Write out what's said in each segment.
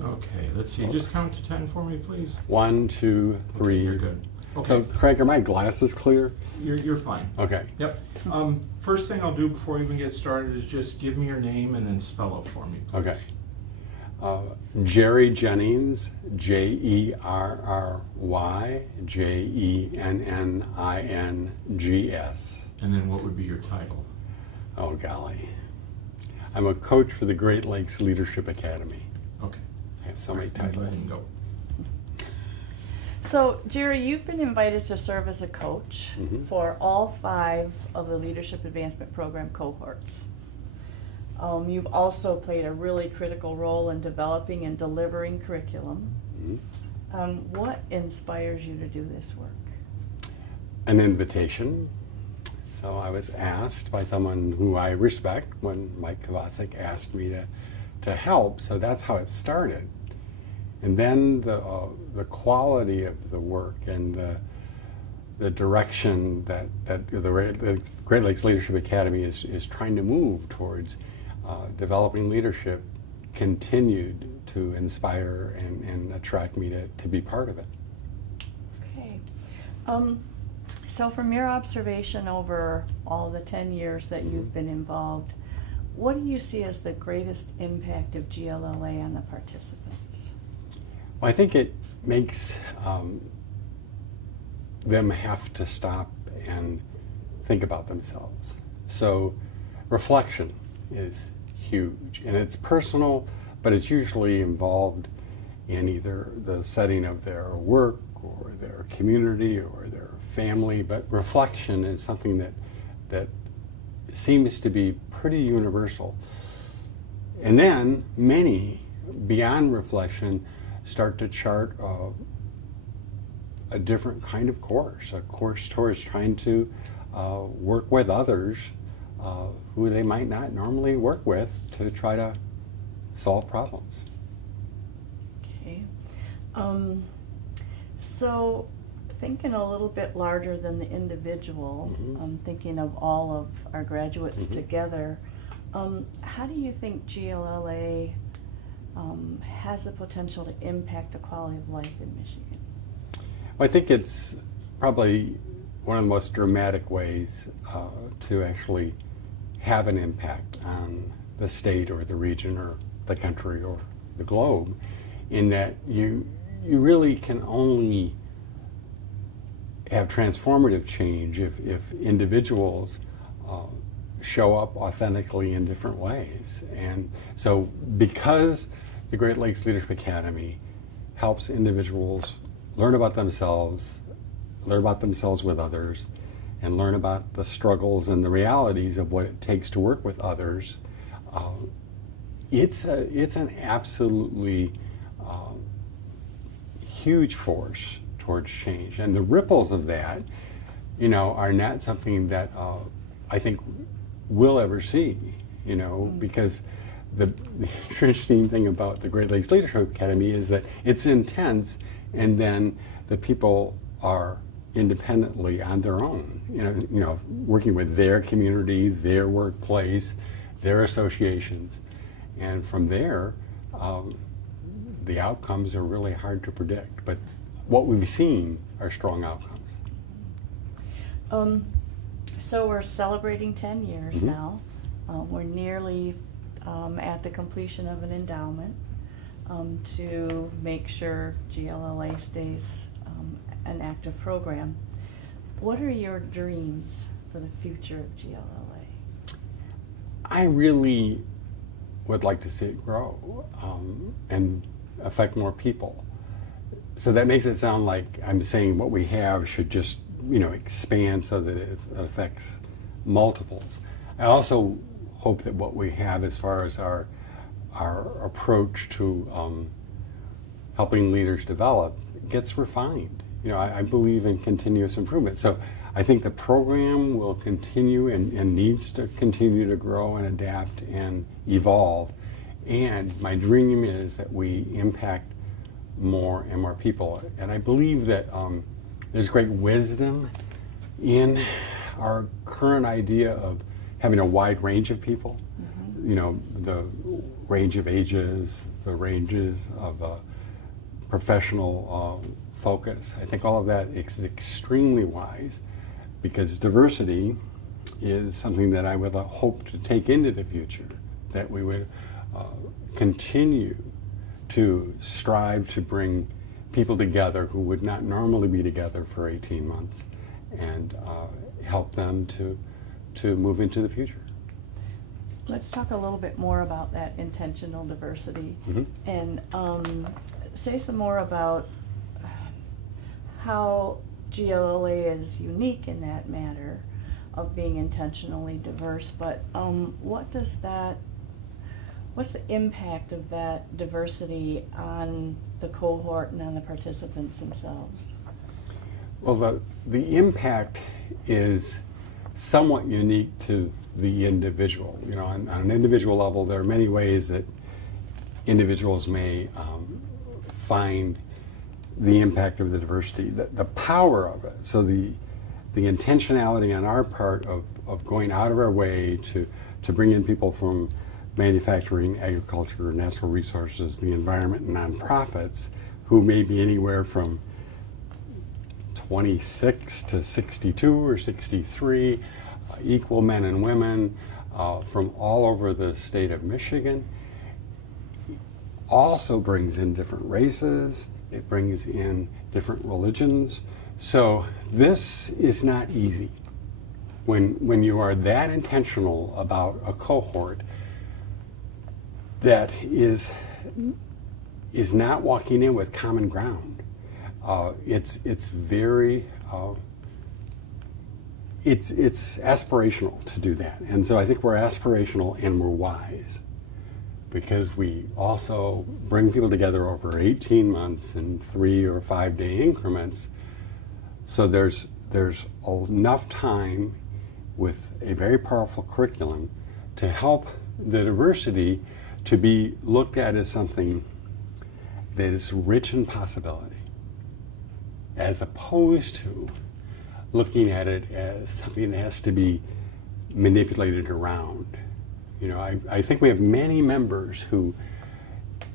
Okay, let's see. Just count to 10 for me, please. 1, 2, 3. Okay, you're good. Okay, So, Craig, are my glasses clear? you're fine. Okay. Yep. First thing I'll do before we even get started is just give me your name and then spell it for me, please. Okay. Jerry Jennings, Jerry Jenninings. And then what would be your title? Oh, golly. I'm a coach for the Great Lakes Leadership Academy. Okay. I have so many Go ahead titles. and go. So, Jerry, you've been invited to serve as a coach Mhm. for all 5 of the Leadership Advancement Program cohorts. You've also played a really critical role in developing and delivering curriculum. Mhm. What inspires you to do this work? An invitation. So I was asked by someone who I respect when Mike Kovacic asked me to help. So that's how it started. And then the quality of the work and the direction that the Great Lakes Leadership Academy is trying to move towards developing leadership continued to inspire and attract me to be part of it. Okay. So from your observation over all the 10 years that you've been involved, what do you see as the greatest impact of GLLA on the participants? Well, I think it makes them have to stop and think about themselves. So reflection is huge, and it's personal, but it's usually involved in either the setting of their work or their community or their family. But reflection is something that seems to be pretty universal. And then many, beyond reflection, start to chart a different kind of course, a course towards trying to work with others who they might not normally work with to try to solve problems. Okay. So thinking a little bit larger than the individual, Mhm. thinking of all of our graduates Mhm. together, how do you think GLLA has the potential to impact the quality of life in Michigan? Well, I think it's probably one of the most dramatic ways to actually have an impact on the state or the region or the country or the globe, in that you really can only have transformative change if individuals show up authentically in different ways. And so because the Great Lakes Leadership Academy helps individuals learn about themselves with others, and learn about the struggles and the realities of what it takes to work with others, it's an absolutely huge force towards change. And the ripples of that, are not something that I think we'll ever see, because the interesting thing about the Great Lakes Leadership Academy is that it's intense, and then the people are independently on their own, working with their community, their workplace, their associations, and from there, the outcomes are really hard to predict. But what we've seen are strong outcomes. So we're celebrating 10 years Mhm. now. We're nearly at the completion of an endowment to make sure GLLA stays an active program. What are your dreams for the future of GLLA? I really would like to see it grow and affect more people. So that makes it sound like I'm saying what we have should just, expand so that it affects multiples. I also hope that what we have as far as our approach to helping leaders develop gets refined. I believe in continuous improvement. So I think the program will continue and needs to continue to grow and adapt and evolve. And my dream is that we impact more and more people. And I believe that there's great wisdom in our current idea of having a wide range of people. the range of ages, the ranges of professional focus. I think all of that is extremely wise, because diversity is something that I would hope to take into the future, that we would continue to strive to bring people together who would not normally be together for 18 months, and help them to move into the future. Let's talk a little bit more about that intentional diversity, and say some more about how GLLA is unique in that matter of being intentionally diverse, but what's the impact of that diversity on the cohort and on the participants themselves? Well, the impact is somewhat unique to the individual. On an individual level, there are many ways that individuals may find the impact of the diversity, the power of it. So the intentionality on our part of going out of our way to bring in people from manufacturing, agriculture, natural resources, the environment, and nonprofits, who may be anywhere from 26 to 62 or 63, equal men and women from all over the state of Michigan. Also brings in different races, it brings in different religions. So this is not easy. When you are that intentional about a cohort that is not walking in with common ground, it's very it's aspirational to do that. And so I think we're aspirational and we're wise, because we also bring people together over 18 months in 3 or 5 day increments. So there's enough time with a very powerful curriculum to help the diversity to be looked at as something that is rich in possibility, as opposed to looking at it as something that has to be manipulated around. I think we have many members who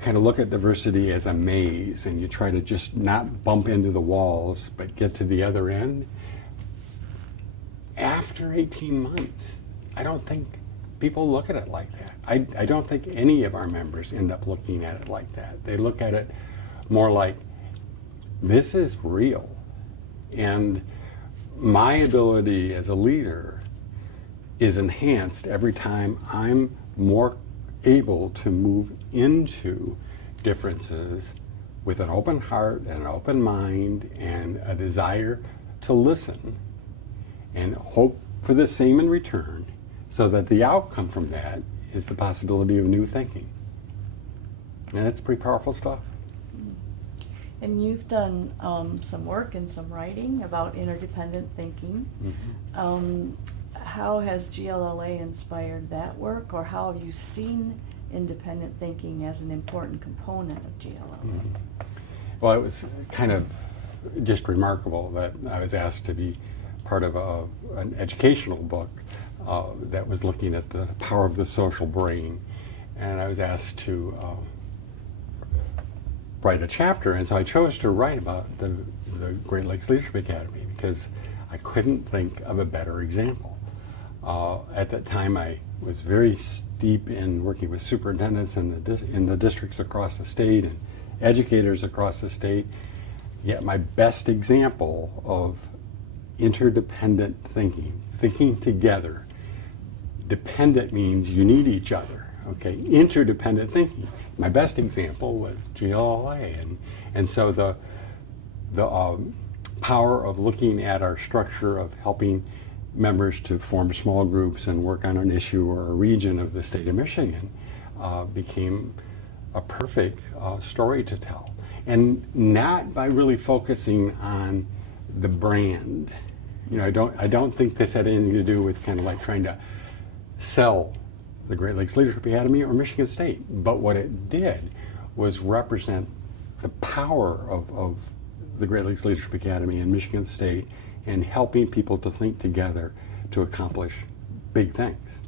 kind of look at diversity as a maze, and you try to just not bump into the walls but get to the other end. After 18 months, I don't think people look at it like that. I don't think any of our members end up looking at it like that. They look at it more like, this is real. And my ability as a leader is enhanced every time I'm more able to move into differences with an open heart and an open mind and a desire to listen and hope for the same in return, so that the outcome from that is the possibility of new thinking. And it's pretty powerful stuff. And you've done some work and some writing about interdependent thinking. How has GLLA inspired that work, or how have you seen independent thinking as an important component of GLLA? Well, it was kind of just remarkable that I was asked to be part of an educational book that was looking at the power of the social brain, and I was asked to write a chapter, and so I chose to write about the Great Lakes Leadership Academy because I couldn't think of a better example. At that time, I was very steep in working with superintendents in the districts across the state and educators across the state. Yet my best example of interdependent thinking together. Dependent means you need each other. Okay, interdependent thinking. My best example was GLLA, and so the power of looking at our structure of helping members to form small groups and work on an issue or a region of the state of Michigan became a perfect story to tell. And not by really focusing on the brand. I don't think this had anything to do with kind of like trying to sell the Great Lakes Leadership Academy or Michigan State. But what it did was represent the power of the Great Lakes Leadership Academy and Michigan State in helping people to think together to accomplish big things.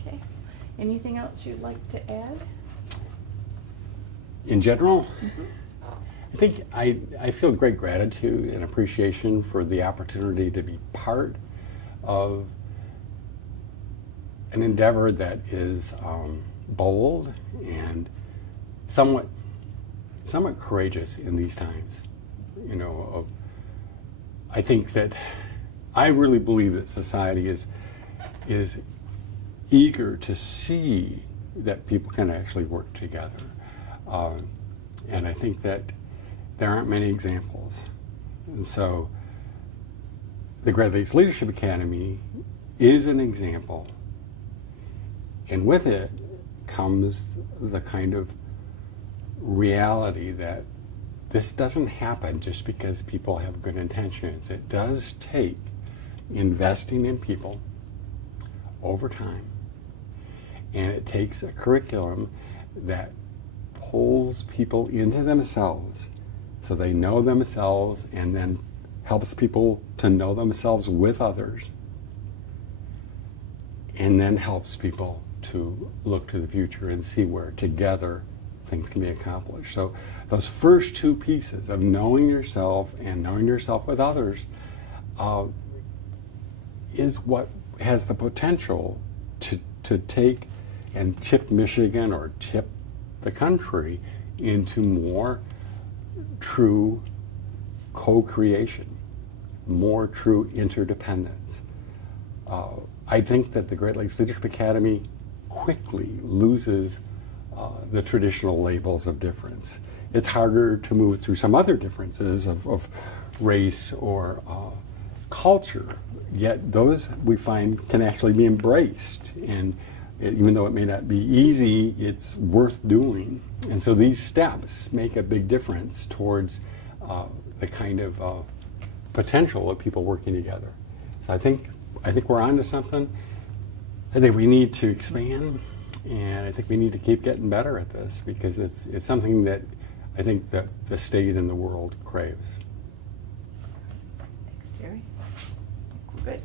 Okay. Anything else you'd like to add? In general, I think I feel great gratitude and appreciation for the opportunity to be part of an endeavor that is bold and somewhat courageous in these times. You know, I think that I really believe that society is eager to see that people can actually work together. And I think that there aren't many examples. And so the Great Lakes Leadership Academy is an example. And with it comes the kind of reality that this doesn't happen just because people have good intentions. It does take investing in people over time. And it takes a curriculum that pulls people into themselves so they know themselves, and then helps people to know themselves with others, and then helps people to look to the future and see where together things can be accomplished. So those first two pieces of knowing yourself and knowing yourself with others is what has the potential to take and tip Michigan or tip the country into more true co-creation, more true interdependence. I think that the Great Lakes Leadership Academy quickly loses the traditional labels of difference. It's harder to move through some other differences of race or culture, yet those we find can actually be embraced. And even though it may not be easy, it's worth doing. And so these steps make a big difference towards the kind of potential of people working together. So I think we're on to something. I think we need to expand, and I think we need to keep getting better at this, because it's something that I think that the state and the world craves. Thanks, Jerry. I think we're good.